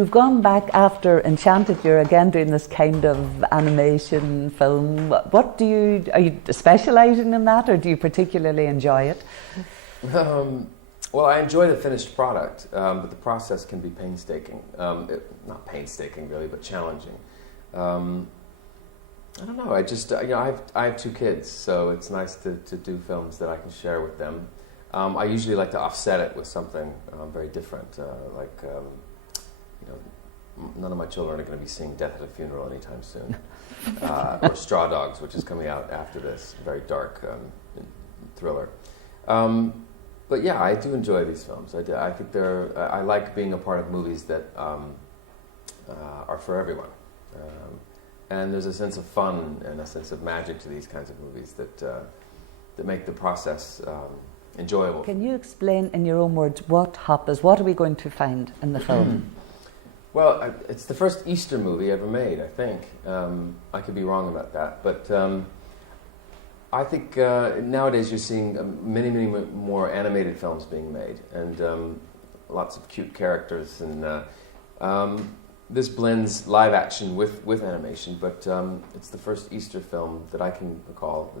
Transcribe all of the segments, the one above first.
You've gone back after Enchanted. You're again doing this kind of animation film. Are you specialising in that, or do you particularly enjoy it? Well, I enjoy the finished product, but the process can be painstaking. Not painstaking really, but challenging. I don't know. I have 2 kids, so it's nice to do films that I can share with them. I usually like to offset it with something very different, none of my children are going to be seeing Death at a Funeral anytime soon, or Straw Dogs, which is coming out after this, very dark thriller. But yeah, I do enjoy these films. I think I like being a part of movies that are for everyone. And there's a sense of fun and a sense of magic to these kinds of movies that make the process enjoyable. Can you explain in your own words what are we going to find in the film? Well, it's the first Easter movie ever made, I think. I could be wrong about that, but I think nowadays you're seeing many, many more animated films being made, and lots of cute characters, and this blends live action with animation, but it's the first Easter film that I can recall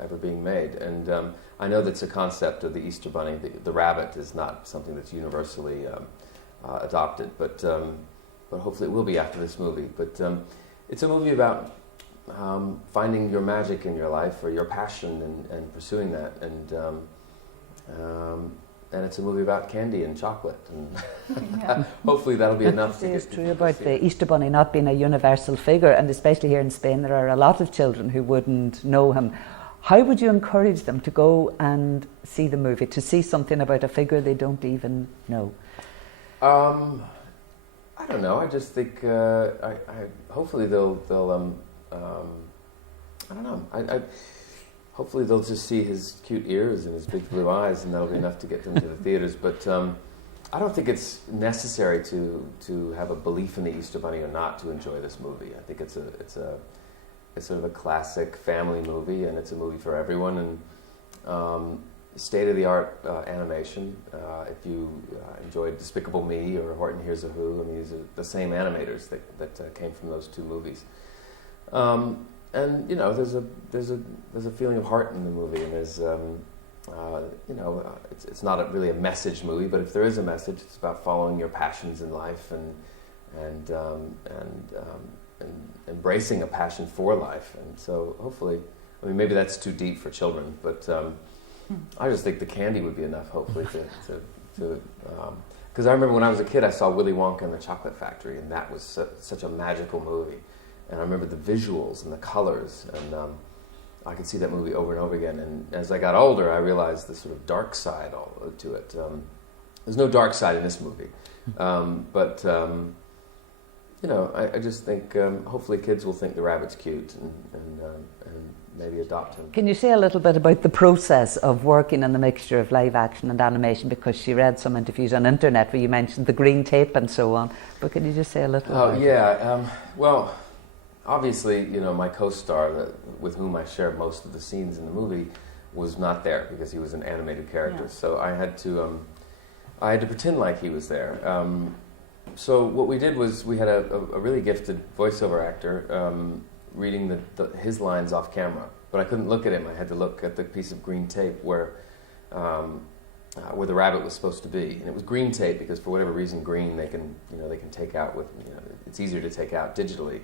ever being made, and I know that's a concept of the Easter Bunny. The rabbit is not something that's universally adopted, but hopefully it will be after this movie. But it's a movie about finding your magic in your life, or your passion, and pursuing that, and it's a movie about candy and chocolate, and hopefully that'll be enough to get It's true about the Easter Bunny not being a universal figure, and especially here in Spain there are a lot of children who wouldn't know him. How would you encourage them to go and see the movie, to see something about a figure they don't even know? I don't know. I just think hopefully they'll I don't know. Hopefully they'll just see his cute ears and his big blue eyes, and that'll be enough to get them to the theaters. But I don't think it's necessary to have a belief in the Easter Bunny or not to enjoy this movie. I think it's sort of a classic family movie, and it's a movie for everyone. And state-of-the-art animation. If you enjoyed Despicable Me or Horton Hears a Who, I mean, these are the same animators that came from those 2 movies. And there's a feeling of heart in the movie, and there's it's not really a message movie, but if there is a message, it's about following your passions in life and embracing a passion for life. And so hopefully, I mean, maybe that's too deep for children, but I just think the candy would be enough, hopefully, to because I remember when I was a kid, I saw Willy Wonka and the Chocolate Factory, and that was such a magical movie. And I remember the visuals and the colors, and I could see that movie over and over again. And as I got older, I realized the sort of dark side to it. There's no dark side in this movie, but I just think hopefully kids will think the rabbit's cute and maybe adopt him. Can you say a little bit about the process of working in the mixture of live action and animation? Because she read some interviews on internet where you mentioned the green tape and so on. But can you just say a little? Oh yeah. Well, obviously, my co-star with whom I shared most of the scenes in the movie was not there because he was an animated character. Yeah. So I had to pretend like he was there. So what we did was we had a really gifted voiceover actor reading his lines off camera, but I couldn't look at him. I had to look at the piece of green tape where the rabbit was supposed to be, and it was green tape because for whatever reason, green they can take out with it's easier to take out digitally.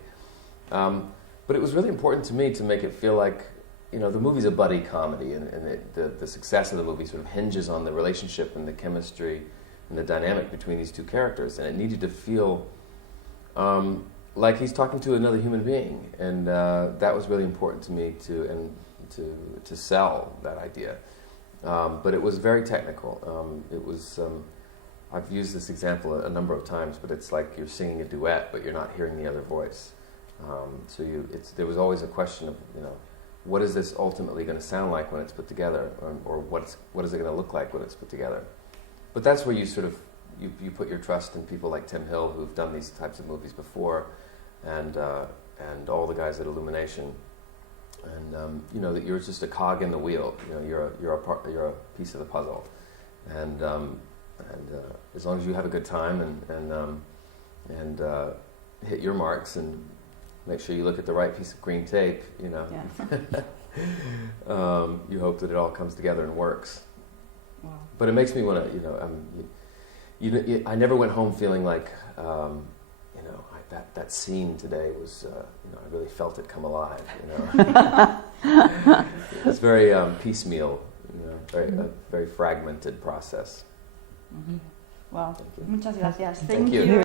But it was really important to me to make it feel like the movie's a buddy comedy, and the success of the movie sort of hinges on the relationship and the chemistry and the dynamic between these 2 characters, and it needed to feel like he's talking to another human being, and that was really important to me to sell that idea. But it was very technical. It was I've used this example a number of times, but it's like you're singing a duet, but you're not hearing the other voice. So there was always a question of what is this ultimately going to sound like when it's put together, or what is it going to look like when it's put together. But that's where you sort of you put your trust in people like Tim Hill, who've done these types of movies before, and all the guys at Illumination, and that you're just a cog in the wheel. You're a piece of the puzzle, and as long as you have a good time and and hit your marks and make sure you look at the right piece of green tape, you know. Yeah. You hope that it all comes together and works. Wow. But it makes me want to, I never went home feeling like, that scene today was, I really felt it come alive, It's very piecemeal, a very fragmented process. Mm-hmm. Wow. Thank you. Muchas gracias. Thank you.